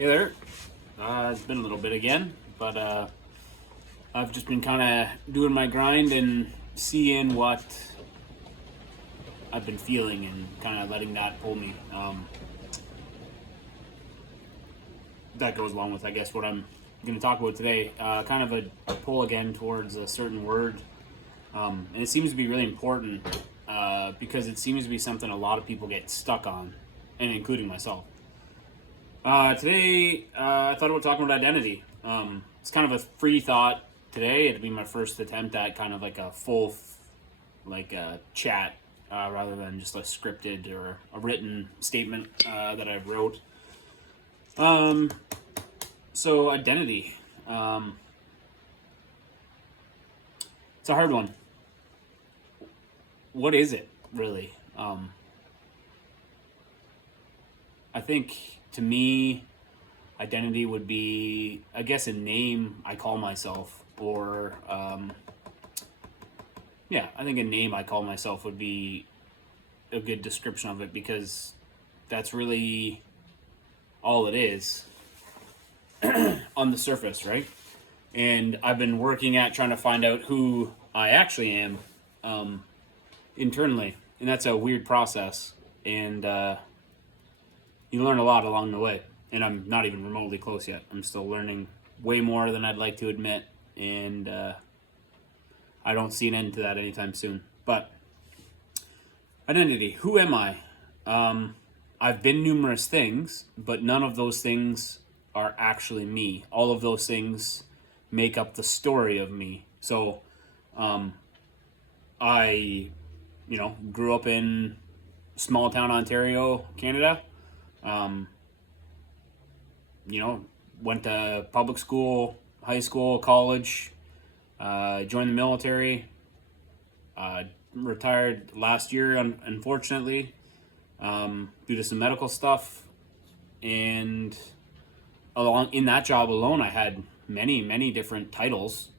Hey there. It's been a little bit again, but I've just been kind of doing my grind and seeing what I've been feeling and kind of letting that pull me. That goes along with, I guess, what I'm going to talk about today. Kind of a pull again towards a certain word. And it seems to be really important because it seems to be something a lot of people get stuck on, and including myself. Today, I thought about talking about identity. It's kind of a free thought today. It'd be my first attempt at kind of like a full, chat, rather than just a scripted or a written statement that I wrote. So identity. It's a hard one. What is it really? I think to me, identity would be, I guess, a name I call myself, or I think a name I call myself would be a good description of it, because that's really all it is on the surface, right? And I've been working at trying to find out who I actually am internally, and that's a weird process, and you learn a lot along the way, and I'm not even remotely close yet. I'm still learning way more than I'd like to admit, and I don't see an end to that anytime soon. But identity, who am I? I've been numerous things, but none of those things are actually me. All of those things make up the story of me. So I, grew up in small town Ontario, Canada. Went to public school, high school, college, joined the military, retired last year, unfortunately, due to some medical stuff. And along in that job alone, I had many, many different titles,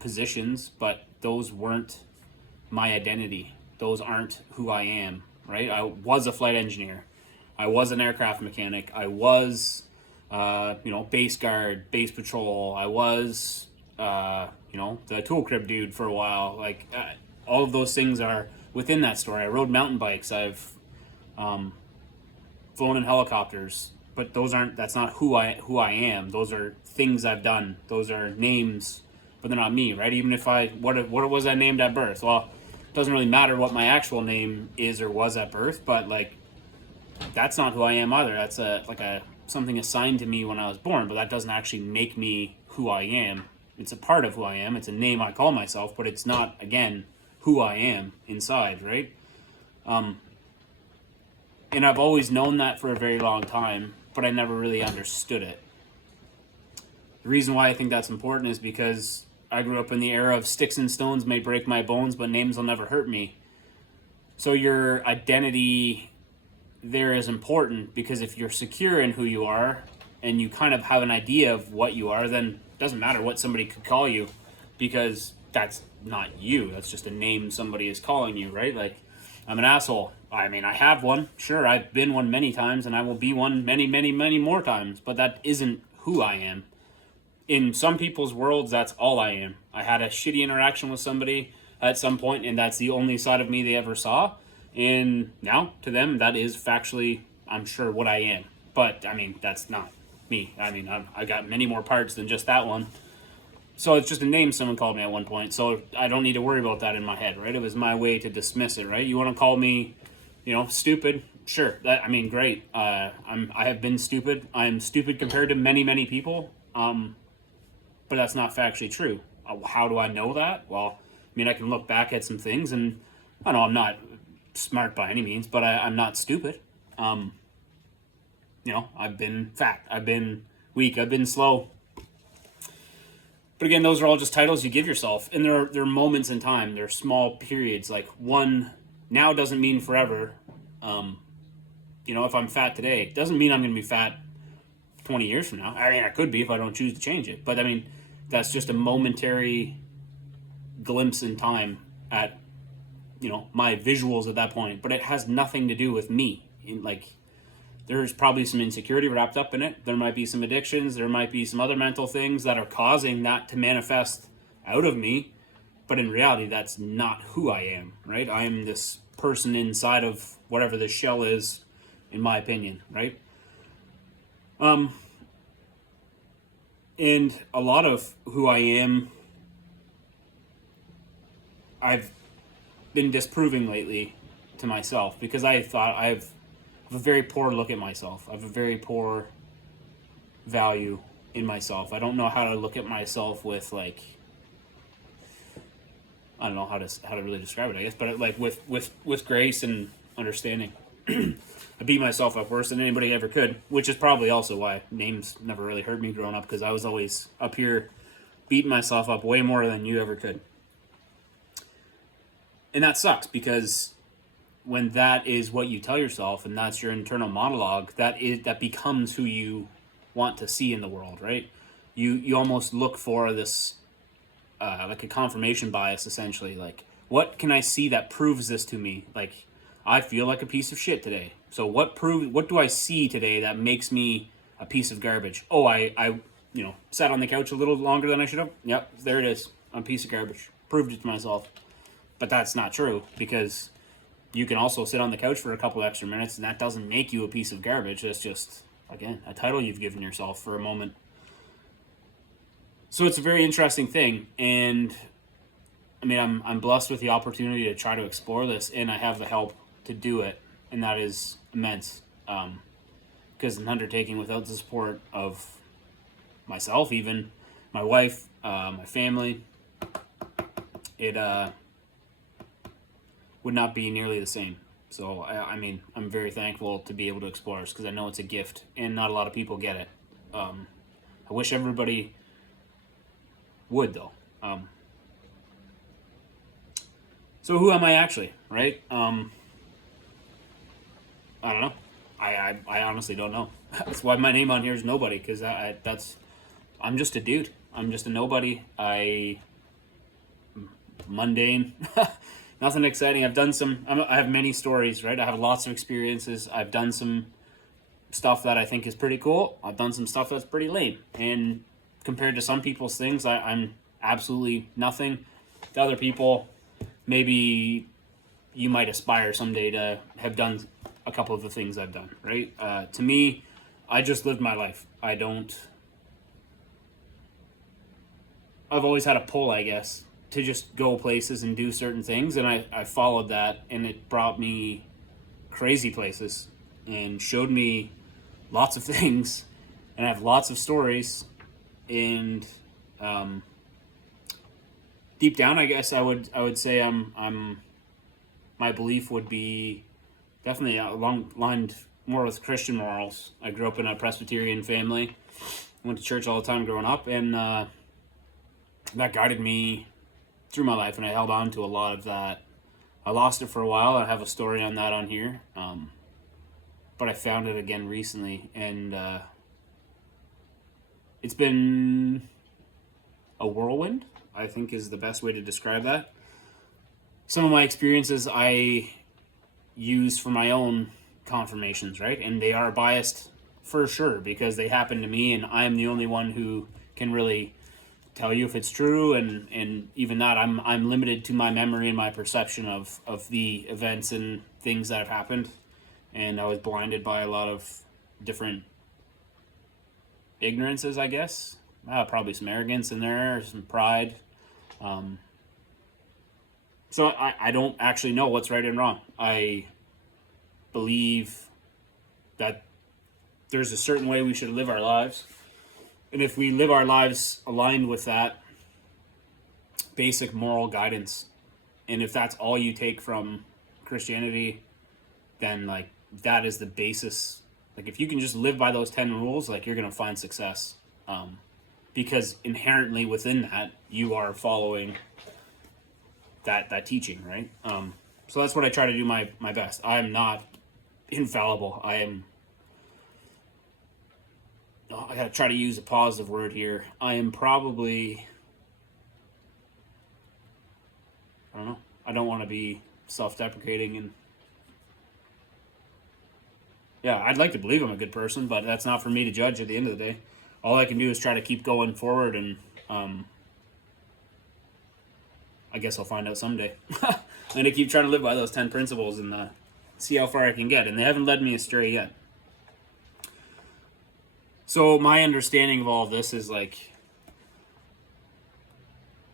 positions, but those weren't my identity. Those aren't who I am, right? I was a flight engineer. I was an aircraft mechanic. I was, base guard, base patrol. I was, the tool crib dude for a while. All of those things are within that story. I rode mountain bikes. I've flown in helicopters. But that's not who I am. Those are things I've done. Those are names, but they're not me, right? Even if what was I named at birth? Well, it doesn't really matter what my actual name is or was at birth, but that's not who I am either. That's something assigned to me when I was born, but that doesn't actually make me who I am. It's a part of who I am. It's a name I call myself, but it's not, again, who I am inside, right? And I've always known that for a very long time, but I never really understood it. The reason why I think that's important is because I grew up in the era of sticks and stones may break my bones, but names will never hurt me. So your identity there is important, because if you're secure in who you are and you kind of have an idea of what you are, then it doesn't matter what somebody could call you, because that's not you. That's just a name somebody is calling you, right? I'm an asshole. I mean, I have one. Sure, I've been one many times, and I will be one many, many, many more times, but that isn't who I am. In some people's worlds, that's all I am. I had a shitty interaction with somebody at some point, and that's the only side of me they ever saw. And now, to them, that is factually, I'm sure, what I am. But, I mean, that's not me. I mean, I got many more parts than just that one. So it's just a name someone called me at one point. So I don't need to worry about that in my head, right? It was my way to dismiss it, right? You want to call me, stupid? Sure. Great. I have been stupid. I'm stupid compared to many, many people. But that's not factually true. How do I know that? Well, I can look back at some things, and I know I'm not smart by any means, but I'm not stupid. I've been fat. I've been weak. I've been slow. But again, those are all just titles you give yourself, and there are moments in time. There are small periods. Like one now doesn't mean forever. If I'm fat today, it doesn't mean I'm going to be fat 20 years from now. I could be if I don't choose to change it. But that's just a momentary glimpse in time at, my visuals at that point. But it has nothing to do with me. there's probably some insecurity wrapped up in it. There might be some addictions. There might be some other mental things that are causing that to manifest out of me. But in reality, that's not who I am, right? I am this person inside of whatever this shell is, in my opinion, right? And a lot of who I am, I've been disproving lately to myself because I thought I have a very poor look at myself. I have a very poor value in myself. I don't know how to look at myself with like, I don't know how to really describe it, I guess, but like with grace and understanding. I beat myself up worse than anybody ever could, which is probably also why names never really hurt me growing up, because I was always up here beating myself up way more than you ever could. And that sucks, because when that is what you tell yourself and that's your internal monologue, that becomes who you want to see in the world, right? You almost look for this like a confirmation bias, essentially. Like, what can I see that proves this to me? Like, I feel like a piece of shit today. So what do I see today that makes me a piece of garbage? Oh, I sat on the couch a little longer than I should have. Yep, there it is. I'm a piece of garbage. Proved it to myself. But that's not true, because you can also sit on the couch for a couple extra minutes and that doesn't make you a piece of garbage. That's just, again, a title you've given yourself for a moment. So it's a very interesting thing, and I mean, I'm blessed with the opportunity to try to explore this, and I have the help to do it, and that is immense. Because an undertaking without the support of myself, even my wife, my family, it would not be nearly the same. So I mean, I'm very thankful to be able to explore this, because I know it's a gift, and not a lot of people get it. I wish everybody would, though. So who am I actually, right? I don't know. I honestly don't know. That's why my name on here is nobody, because I'm just a dude. I'm just a nobody. Mundane. Nothing exciting. I have many stories, right? I have lots of experiences. I've done some stuff that I think is pretty cool. I've done some stuff that's pretty lame. And compared to some people's things, I'm absolutely nothing. To other people, maybe you might aspire someday to have done a couple of the things I've done, right? To me, I just lived my life. I've always had a pull, I guess, to just go places and do certain things, and I followed that, and it brought me crazy places and showed me lots of things, and I have lots of stories, and deep down, I guess I would say my belief would be definitely aligned more with Christian morals. I grew up in a Presbyterian family, went to church all the time growing up, and that guided me through my life, and I held on to a lot of that. I lost it for a while. I have a story on that on here, but I found it again recently, and it's been a whirlwind, I think, is the best way to describe that. Some of my experiences I use for my own confirmations, right? And they are biased for sure, because they happen to me, and I'm the only one who can really tell you if it's true, and even that, I'm limited to my memory and my perception of the events and things that have happened, and I was blinded by a lot of different ignorances, I guess. Probably some arrogance in there, some pride. So I don't actually know what's right and wrong. I believe that there's a certain way we should live our lives, and if we live our lives aligned with that basic moral guidance, and if that's all you take from Christianity, then like that is the basis. Like, if you can just live by those 10 rules, like, you're gonna find success, because inherently within that you are following that teaching, right? So that's what I try to do my best. I am not infallible. I gotta try to use a positive word here. I am probably, I don't know. I don't want to be self-deprecating, and Yeah, I'd like to believe I'm a good person, but that's not for me to judge at the end of the day. All I can do is try to keep going forward, and I guess I'll find out someday. I'm going to keep trying to live by those 10 principles and see how far I can get, and they haven't led me astray yet. So my understanding of all of this is like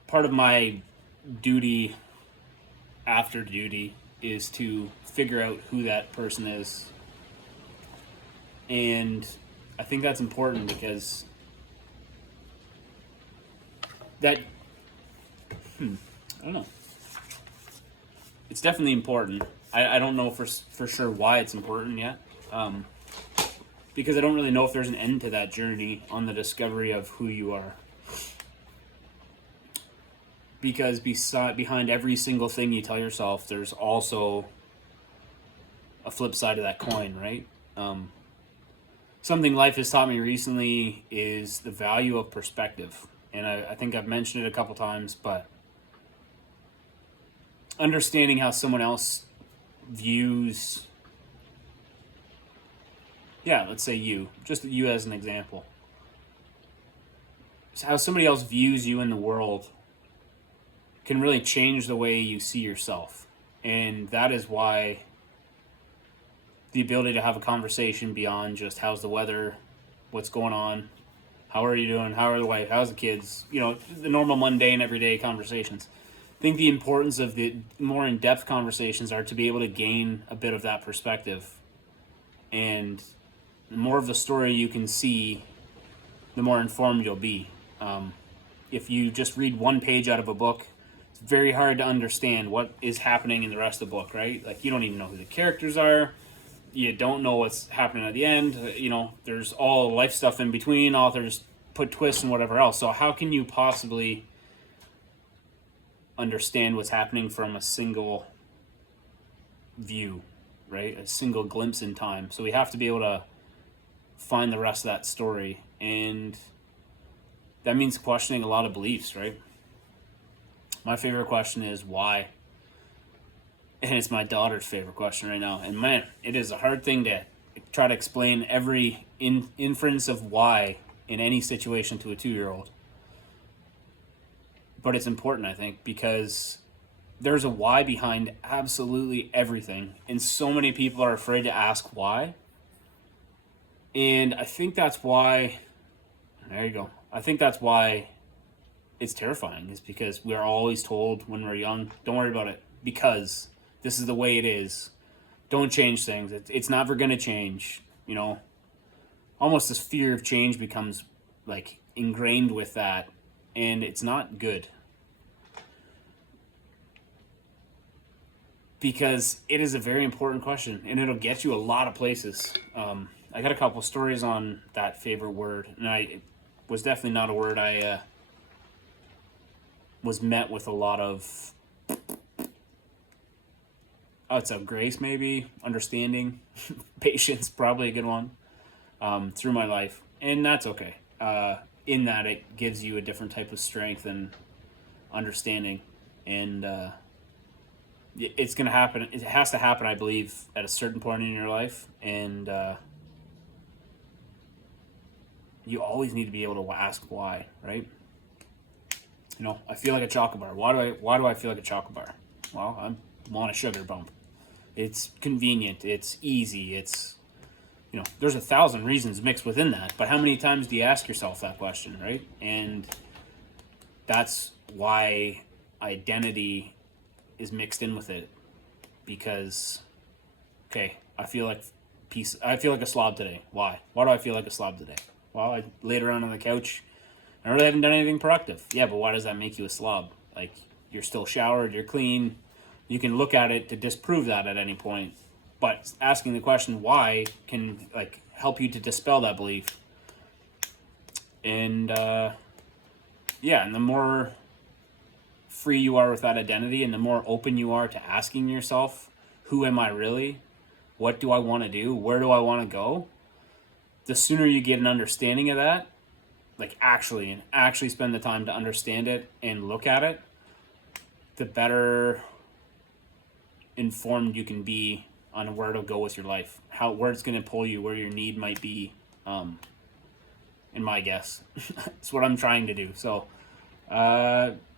part of my duty after duty is to figure out who that person is. And I think that's important because that, I don't know. It's definitely important. I don't know for sure why it's important yet. Because I don't really know if there's an end to that journey on the discovery of who you are. Because behind every single thing you tell yourself, there's also a flip side of that coin, right? Something life has taught me recently is the value of perspective. And I think I've mentioned it a couple times, but understanding how someone else views, let's say you, just you as an example. How somebody else views you in the world can really change the way you see yourself. And that is why the ability to have a conversation beyond just how's the weather, what's going on, how are you doing, how are the wife, how's the kids, the normal mundane everyday conversations. I think the importance of the more in-depth conversations are to be able to gain a bit of that perspective. And the more of the story you can see, the more informed you'll be. If you just read one page out of a book, it's very hard to understand what is happening in the rest of the book, right? Like, you don't even know who the characters are. You don't know what's happening at the end. There's all life stuff in between. Authors put twists and whatever else. So how can you possibly understand what's happening from a single view, right? A single glimpse in time. So we have to be able to find the rest of that story. And that means questioning a lot of beliefs, right? My favorite question is why? And it's my daughter's favorite question right now. And man, it is a hard thing to try to explain every inference of why in any situation to a 2-year-old. But it's important, I think, because there's a why behind absolutely everything. And so many people are afraid to ask why. And I think that's why, there you go. I think that's why it's terrifying, is because we are always told when we're young, don't worry about it, because this is the way it is. Don't change things. It's never going to change. Almost this fear of change becomes like ingrained with that, and it's not good. Because it is a very important question, and it'll get you a lot of places. I got a couple stories on that favorite word, and it was definitely not a word I was met with a lot of, it's a grace, maybe, understanding, patience, probably a good one, through my life. And that's okay. In that it gives you a different type of strength and understanding. And it's going to happen. It has to happen, I believe, at a certain point in your life. And you always need to be able to ask why, right? I feel like a chocolate bar. Why do I feel like a chocolate bar? Well, I want a sugar bump. It's convenient. It's easy. It's, there's 1,000 reasons mixed within that. But how many times do you ask yourself that question, right? And that's why identity is mixed in with it. Because, okay, I feel like a slob today. Why? Why do I feel like a slob today? Well, I laid around on the couch. I really haven't done anything productive. Yeah, but why does that make you a slob? Like, you're still showered, you're clean. You can look at it to disprove that at any point. But asking the question why can help you to dispel that belief. And and the more free you are with that identity, and the more open you are to asking yourself, who am I really? What do I want to do? Where do I want to go? The sooner you get an understanding of that, actually spend the time to understand it and look at it, the better informed you can be on where to go with your life, where it's going to pull you, where your need might be. In my guess, it's what I'm trying to do. So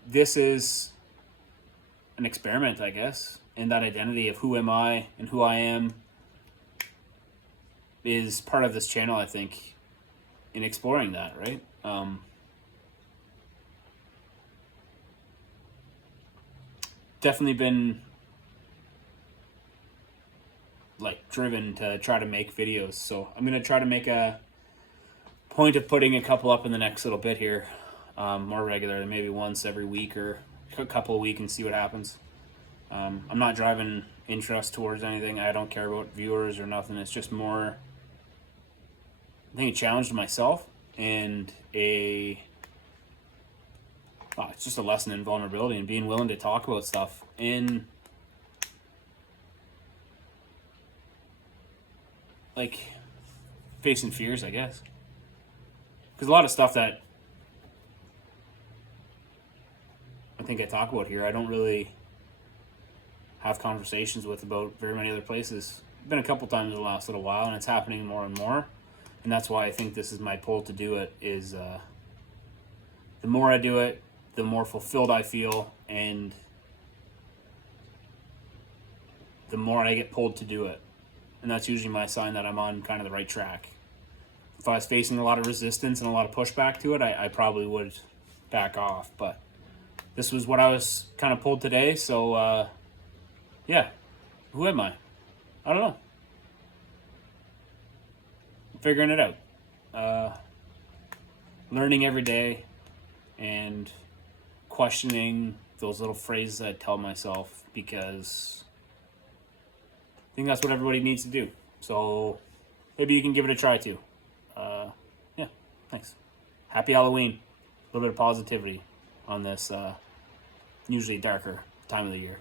this is an experiment, I guess, and that identity of who am I and who I am is part of this channel, I think, in exploring that, right? Definitely been like driven to try to make videos, so I'm gonna try to make a point of putting a couple up in the next little bit here, more regularly, maybe once every week or a couple a week, and see what happens. I'm not driving interest towards anything. I don't care about viewers or nothing. It's just more, I think, a challenge to myself and it's just a lesson in vulnerability and being willing to talk about stuff in like facing fears, I guess. Because a lot of stuff that I think I talk about here, I don't really have conversations with about very many other places. Been a couple times in the last little while, and it's happening more and more. And that's why I think this is my pull to do it, is the more I do it, the more fulfilled I feel, and the more I get pulled to do it. And that's usually my sign that I'm on kind of the right track. If I was facing a lot of resistance and a lot of pushback to it, I probably would back off. But this was what I was kind of pulled today, so yeah. Who am I? I don't know. I'm figuring it out. Learning every day and questioning those little phrases I tell myself, because I think that's what everybody needs to do. So maybe you can give it a try too. Yeah, thanks. Happy Halloween. A little bit of positivity on this usually darker time of the year.